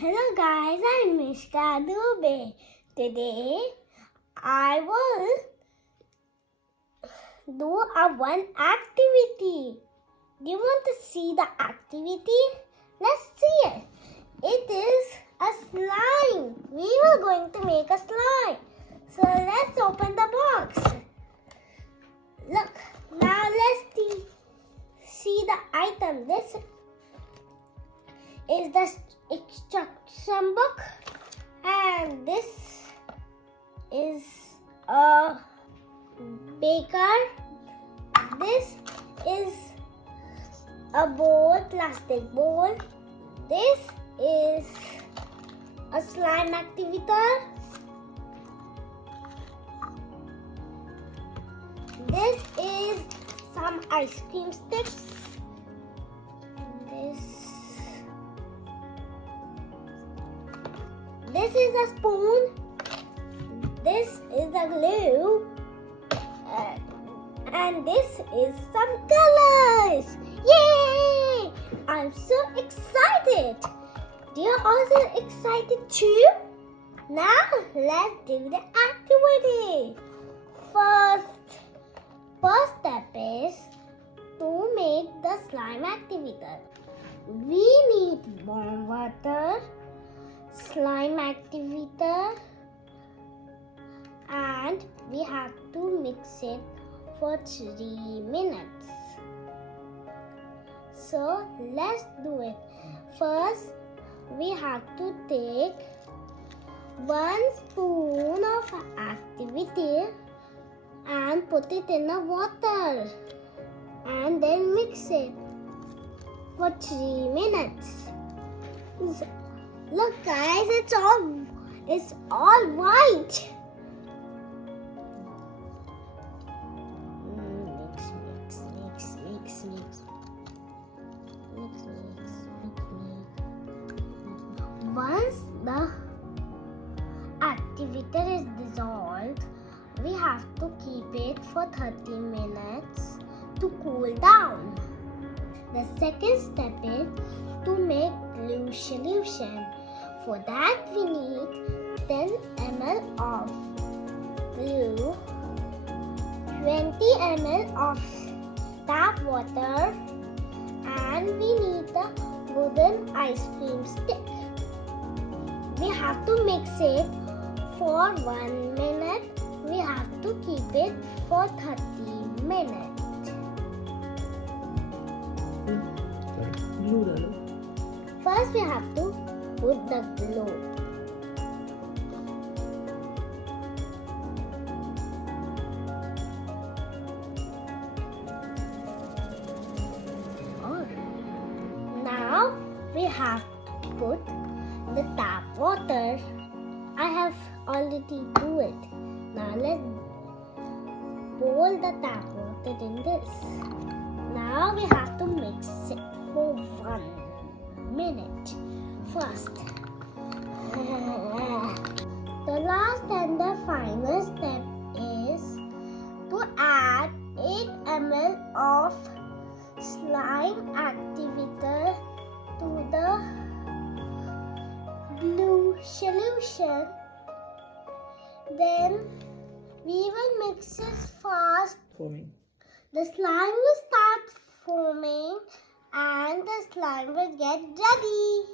Hello guys, I'm Mishka Dubey. Today I will do a one activity. Do you want to see the activity? Let's see it. It is a slime. We were going to make a slime. So let's open the box. Look, now let's see the item. This is the instruction book, and this is a baker. This is a bowl, plastic bowl. This is a slime activator. This is some ice cream sticks. This is a spoon. This is a glue. And this is some colors. Yay! I'm so excited. You're also excited too? Now let's do the activity. First step is to make the slime activator. We need warm water, slime activator, and we have to mix it for 3 minutes. So let's do it. First, we have to take 1 spoon of activator and put it in the water and then mix it for 3 minutes. Look guys, it's all white. Mix. Once the activator is dissolved, we have to keep it for 30 minutes to cool down. The second step is to make glue solution. For that we need 10 ml of glue, 20 ml of tap water, and we need the wooden ice cream stick. We have to mix it for 1 minute. We have to keep it for 30 minutes. First we have to put the glue. Now we have to put the tap water. I have already do it. Now let's boil the tap water in this. Now we have to mix it for 1 minute. First, the last and the final step is to add 8 ml of slime activator to the glue solution. Then we will mix it fast. Foaming. The slime will start foaming and the slime will get ready.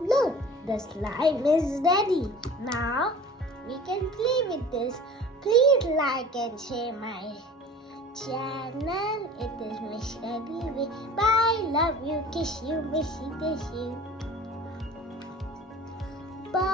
Look, the slime is ready. Now we can play with this. Please like and share my channel. It is Mishka Dubey. Bye. Love you. Kiss you. Missy. Kiss you. Bye.